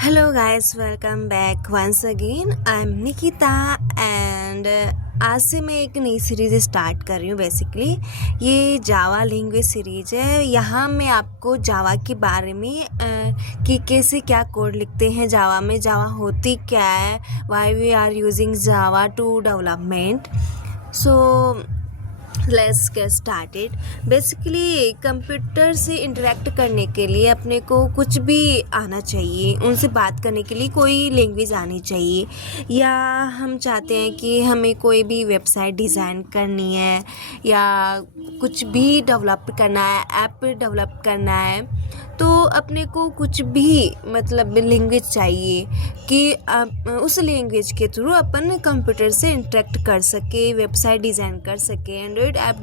Hello guys, welcome back once again. I am Nikita and आज से मैं एक नई सीरीज़ स्टार्ट कर रही हूँ। बेसिकली ये जावा लैंग्वेज सीरीज़ है। यहाँ मैं आपको जावा के बारे में कि कैसे क्या कोड लिखते हैं जावा में, जावा होती क्या है, why we are using Java to development. So let's get started. Basically computer से इंटरेक्ट करने के लिए अपने को कुछ भी आना चाहिए, उनसे बात करने के लिए कोई लैंग्वेज आनी चाहिए। या हम चाहते हैं कि हमें कोई भी वेबसाइट डिज़ाइन करनी है या कुछ भी डेवलप करना है, ऐप डेवलप करना है, तो अपने को कुछ भी मतलब लैंग्वेज चाहिए कि उस लैंग्वेज के थ्रू अपन कंप्यूटर से इंटरेक्ट कर सके, वेबसाइट डिज़ाइन कर सके, एंड्रॉयड ऐप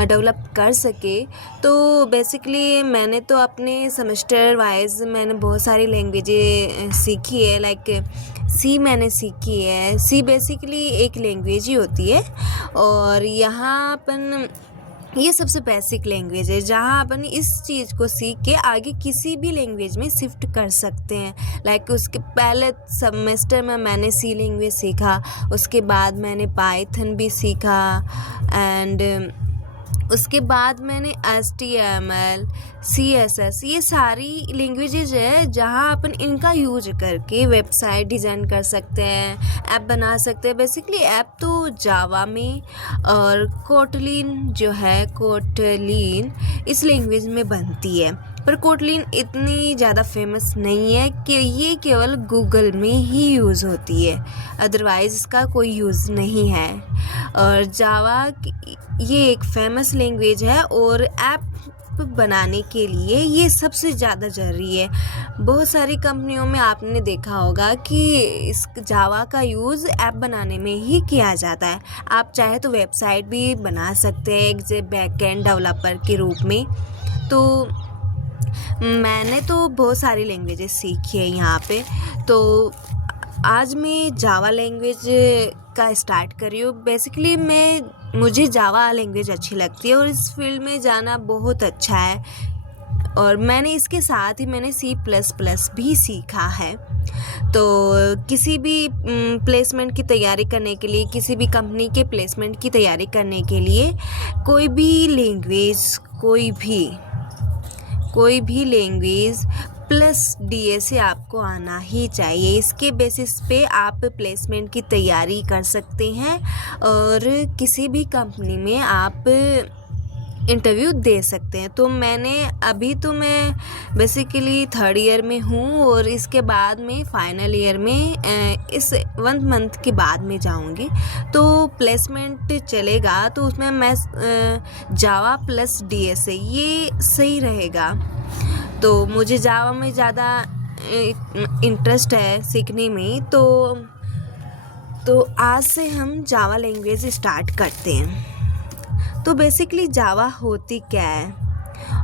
डेवलप कर सके। तो बेसिकली मैंने तो अपने सेमेस्टर वाइज मैंने बहुत सारी लैंग्वेजें सीखी है। लाइक सी मैंने सीखी है। सी बेसिकली एक लैंग्वेज ही होती है और यहाँ अपन ये सबसे बेसिक लैंग्वेज है जहाँ अपन इस चीज़ को सीख के आगे किसी भी लैंग्वेज में शिफ्ट कर सकते हैं। लाइक उसके पहले सेमेस्टर में मैंने सी लैंग्वेज सीखा, उसके बाद मैंने पाइथन भी सीखा एंड उसके बाद मैंने HTML, CSS, ये सारी लैंग्वेजेज है जहाँ अपन इनका यूज करके वेबसाइट डिज़ाइन कर सकते हैं, ऐप बना सकते हैं। बेसिकली ऐप तो जावा में और कोटलिन जो है, कोटलिन इस लैंग्वेज में बनती है। पर कोटलिन इतनी ज़्यादा फेमस नहीं है कि ये केवल गूगल में ही यूज़ होती है, अदरवाइज़ इसका कोई यूज़ नहीं है। और जावा ये एक फेमस लैंग्वेज है और ऐप बनाने के लिए ये सबसे ज़्यादा ज़रूरी है। बहुत सारी कंपनियों में आपने देखा होगा कि इस जावा का यूज़ ऐप बनाने में ही किया जाता है। आप चाहे तो वेबसाइट भी बना सकते हैं एक बैकएंड डेवलपर के रूप में। तो मैंने तो बहुत सारी लैंग्वेजेस सीखी है यहाँ पे। तो आज मैं जावा लैंग्वेज का स्टार्ट कर रही हूँ। बेसिकली मुझे जावा लैंग्वेज अच्छी लगती है और इस फील्ड में जाना बहुत अच्छा है। और मैंने इसके साथ ही मैंने C++ भी सीखा है। तो किसी भी प्लेसमेंट की तैयारी करने के लिए, किसी भी कंपनी के प्लेसमेंट की तैयारी करने के लिए कोई भी लैंग्वेज, कोई भी लैंग्वेज प्लस DSA आपको आना ही चाहिए। इसके बेसिस पे आप प्लेसमेंट की तैयारी कर सकते हैं और किसी भी कंपनी में आप इंटरव्यू दे सकते हैं। तो मैं बेसिकली 3rd ईयर में हूँ और इसके बाद में फाइनल ईयर में इस 1 मंथ के बाद में जाऊँगी। तो प्लेसमेंट चलेगा तो उसमें मैं जावा प्लस DSA ये सही रहेगा। तो मुझे जावा में ज़्यादा इंटरेस्ट है सीखने में। तो आज से हम जावा लैंग्वेज स्टार्ट करते हैं। तो बेसिकली जावा होती क्या है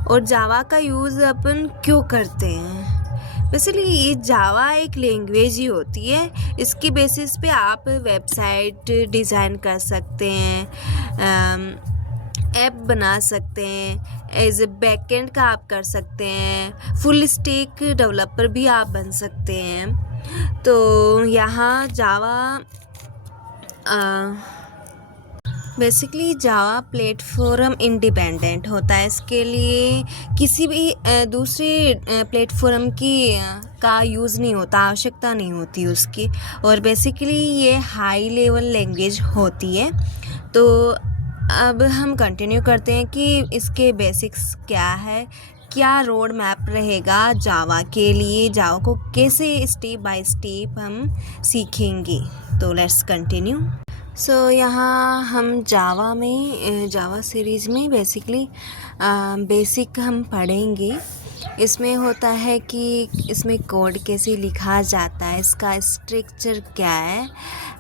और जावा का यूज़ अपन क्यों करते हैं। बेसिकली ये जावा एक लैंग्वेज ही होती है। इसके बेसिस पे आप वेबसाइट डिज़ाइन कर सकते हैं, ऐप बना सकते हैं, एज ए बैकएंड का आप कर सकते हैं, फुल स्टैक डेवलपर भी आप बन सकते हैं। तो यहाँ जावा बेसिकली जावा प्लेटफॉर्म इंडिपेंडेंट होता है। इसके लिए किसी भी दूसरे प्लेटफॉर्म का यूज़ नहीं होता, आवश्यकता नहीं होती उसकी। और बेसिकली ये हाई लेवल लैंग्वेज होती है। तो अब हम कंटिन्यू करते हैं कि इसके बेसिक्स क्या है, क्या रोड मैप रहेगा जावा के लिए, जावा को कैसे स्टेप बाय स्टेप हम सीखेंगे। तो लेट्स कंटिन्यू। सो यहाँ हम जावा सीरीज़ में बेसिकली बेसिक हम पढ़ेंगे। इसमें होता है कि इसमें कोड कैसे लिखा जाता है, इसका स्ट्रक्चर क्या है,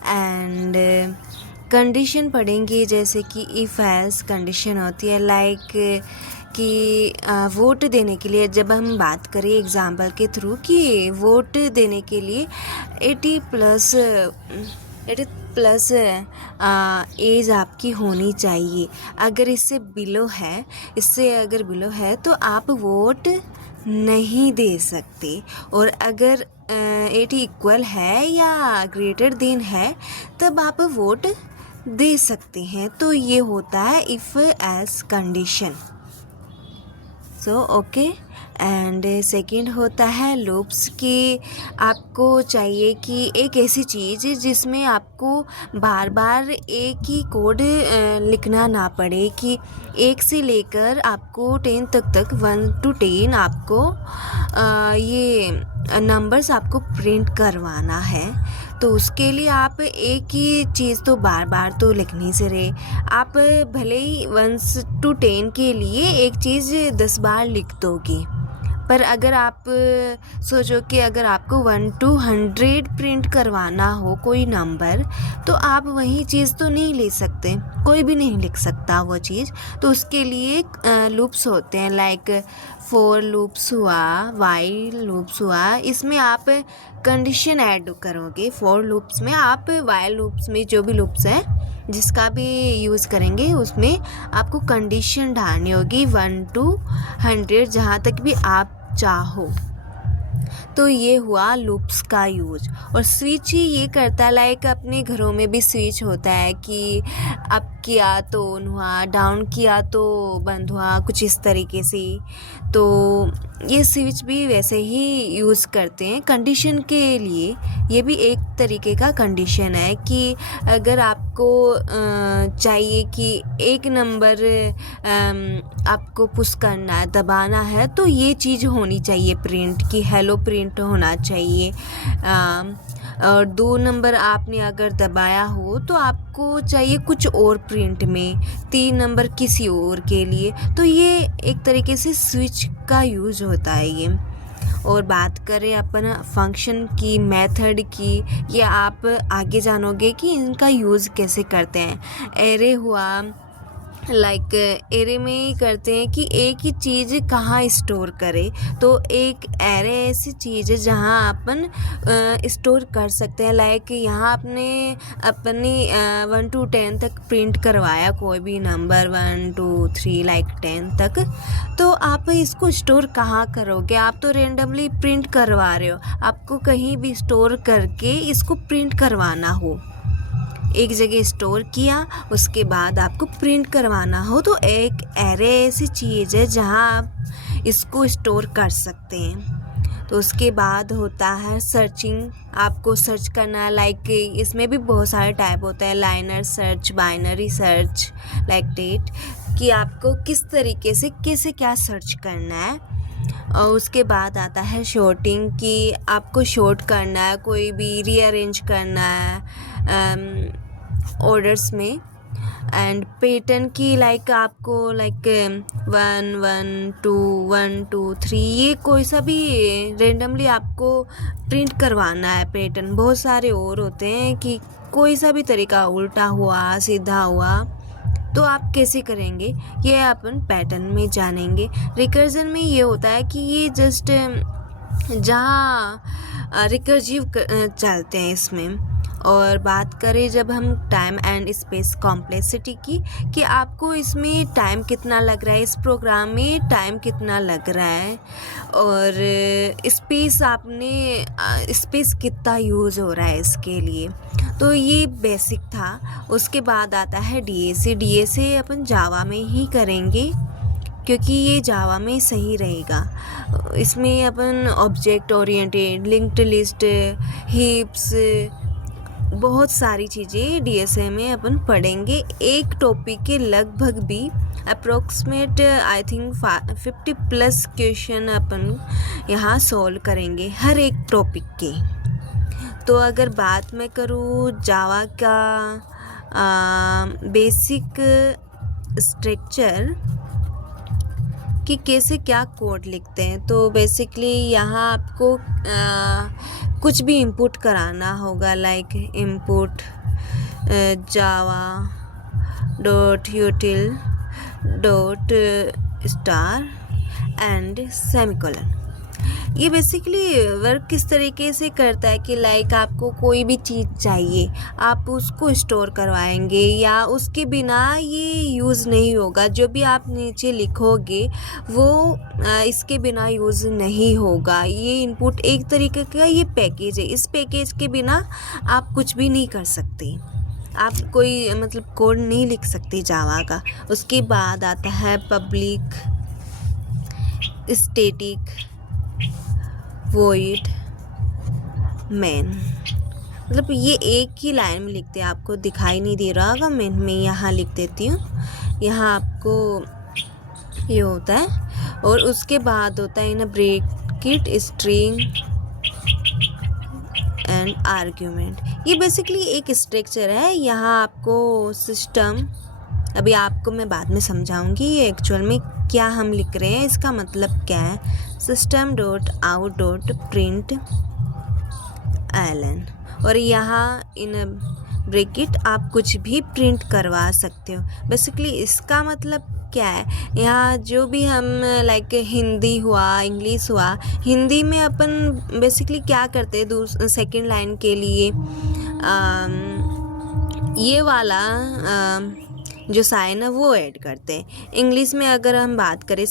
एंड कंडीशन पढ़ेंगे जैसे कि इफ़ एल्स कंडीशन होती है। लाइक कि वोट देने के लिए जब हम बात करें एग्ज़ाम्पल के थ्रू कि वोट देने के लिए 80 प्लस एज आपकी होनी चाहिए। अगर इससे बिलो है तो आप वोट नहीं दे सकते, और अगर 80 इक्वल है या ग्रेटर देन है तब आप वोट दे सकते हैं। तो ये होता है if else condition. So okay. And second होता है लूप्स, कि आपको चाहिए कि एक ऐसी चीज़ जिसमें आपको बार बार एक ही कोड लिखना ना पड़े, कि 1 से लेकर आपको 10 तक 1 to 10 आपको ये नंबर्स आपको प्रिंट करवाना है। तो उसके लिए आप एक ही चीज़ तो बार बार तो लिख नहीं से रहे। आप भले ही 1 to 10 के लिए एक चीज़ 10 बार लिख दोगे, पर अगर आप सोचो कि अगर आपको 1 to 100 प्रिंट करवाना हो कोई नंबर, तो आप वही चीज़ तो नहीं ले सकते, कोई भी नहीं लिख सकता वो चीज़। तो उसके लिए लूप्स होते हैं, लाइक फॉर लूप्स हुआ, वाइल लूप्स हुआ। इसमें आप कंडीशन ऐड करोगे। फॉर लूप्स में आप, वाइल लूप्स में जो भी लूप्स हैं जिसका भी यूज़ करेंगे उसमें आपको कंडीशन डालनी होगी 1 to 100, जहाँ तक भी आप चाहो। तो ये हुआ लूप्स का यूज। और स्विच ही ये करता है, लाइक अपने घरों में भी स्विच होता है कि अप किया तो ऑन हुआ, डाउन किया तो बंद हुआ, कुछ इस तरीके से। तो ये स्विच भी वैसे ही यूज़ करते हैं कंडीशन के लिए। ये भी एक तरीके का कंडीशन है कि अगर आपको चाहिए कि एक नंबर आपको पुश करना है, दबाना है, तो ये चीज़ होनी चाहिए प्रिंट, की हेलो प्रिंट होना चाहिए। और 2 नंबर आपने अगर दबाया हो तो आपको चाहिए कुछ और प्रिंट में, 3 नंबर किसी और के लिए। तो ये एक तरीके से स्विच का यूज़ होता है ये। और बात करें अपन फंक्शन की, मेथड की, ये आप आगे जानोगे कि इनका यूज़ कैसे करते हैं। एरे हुआ, लाइक एरे में ही करते हैं कि एक ही चीज़ कहाँ स्टोर करे। तो एक एरे ऐसी चीज़ है जहाँ अपन स्टोर कर सकते हैं। लाइक यहाँ आपने अपनी 1 to 10 तक प्रिंट करवाया कोई भी नंबर, 1 2 3 लाइक 10 तक, तो आप इसको स्टोर कहाँ करोगे? आप तो रेंडमली प्रिंट करवा रहे हो, आपको कहीं भी स्टोर करके इसको प्रिंट करवाना हो, एक जगह स्टोर किया, उसके बाद आपको प्रिंट करवाना हो, तो एक एरे ऐसी चीज़ है जहाँ आप इसको स्टोर कर सकते हैं। तो उसके बाद होता है सर्चिंग, आपको सर्च करना है। लाइक इसमें भी बहुत सारे टाइप होते हैं, linear search, binary search, like that, कि आपको किस तरीके से कैसे क्या सर्च करना है। और उसके बाद आता है शॉर्टिंग, कि आपको शॉर्ट करना है, कोई भी रीअरेंज करना है ऑर्डर्स में। एंड पैटर्न की, लाइक आपको लाइक 1 1 2 1 2 3, ये कोई सा भी रेंडमली आपको प्रिंट करवाना है पैटर्न। बहुत सारे और होते हैं कि कोई सा भी तरीका, उल्टा हुआ, सीधा हुआ, तो आप कैसे करेंगे ये अपन पैटर्न में जानेंगे। रिकर्जन में ये होता है कि ये जस्ट जहाँ रिकर्सिव चलते हैं इसमें। और बात करें जब हम टाइम एंड स्पेस कॉम्प्लेक्सिटी की, कि आपको इसमें टाइम कितना लग रहा है, इस प्रोग्राम में टाइम कितना लग रहा है, और स्पेस आपने स्पेस कितना यूज़ हो रहा है इसके लिए। तो ये बेसिक था। उसके बाद आता है डीएसी। डीएसी अपन जावा में ही करेंगे क्योंकि ये जावा में सही रहेगा। इसमें अपन object oriented, linked list, heaps, बहुत सारी चीज़ें डीएसए में अपन पढ़ेंगे। एक टॉपिक के लगभग भी अप्रोक्सीमेट आई थिंक 50+ क्वेश्चन अपन यहाँ सॉल्व करेंगे हर एक टॉपिक के। तो अगर बात मैं करूँ जावा का बेसिक स्ट्रक्चर कि कैसे क्या कोड लिखते हैं, तो बेसिकली यहाँ आपको कुछ भी इंपुट कराना होगा, like input Java dot util dot star and semicolon. ये बेसिकली वर्क किस तरीके से करता है कि लाइक आपको कोई भी चीज़ चाहिए, आप उसको स्टोर करवाएंगे या उसके बिना ये यूज़ नहीं होगा। जो भी आप नीचे लिखोगे वो इसके बिना यूज़ नहीं होगा। ये इनपुट एक तरीके का ये पैकेज है। इस पैकेज के बिना आप कुछ भी नहीं कर सकते। आप कोई मतलब कोड नहीं लिख सकते जावा का। उसके बाद आता है पब्लिक स्टैटिक वॉइड मेन। मतलब ये एक ही लाइन में लिखते हैं, आपको दिखाई नहीं दे रहा होगा। मैं यहाँ लिख देती हूँ। यहाँ आपको ये होता है और उसके बाद होता है in bracket string and argument. ये बेसिकली एक स्ट्रक्चर है। यहाँ आपको सिस्टम, अभी आपको मैं बाद में समझाऊंगी ये एक्चुअल में क्या हम लिख रहे हैं, इसका मतलब क्या है। System dot out dot println, और यहाँ इन ब्रैकेट आप कुछ भी प्रिंट करवा सकते हो। बेसिकली इसका मतलब क्या है, यहाँ जो भी हम लाइक हिंदी हुआ, इंग्लिश हुआ, हिंदी में अपन बेसिकली क्या करते हैं, सेकंड लाइन के लिए ये वाला जो साइन है वो ऐड करते हैं। इंग्लिश में अगर हम बात करें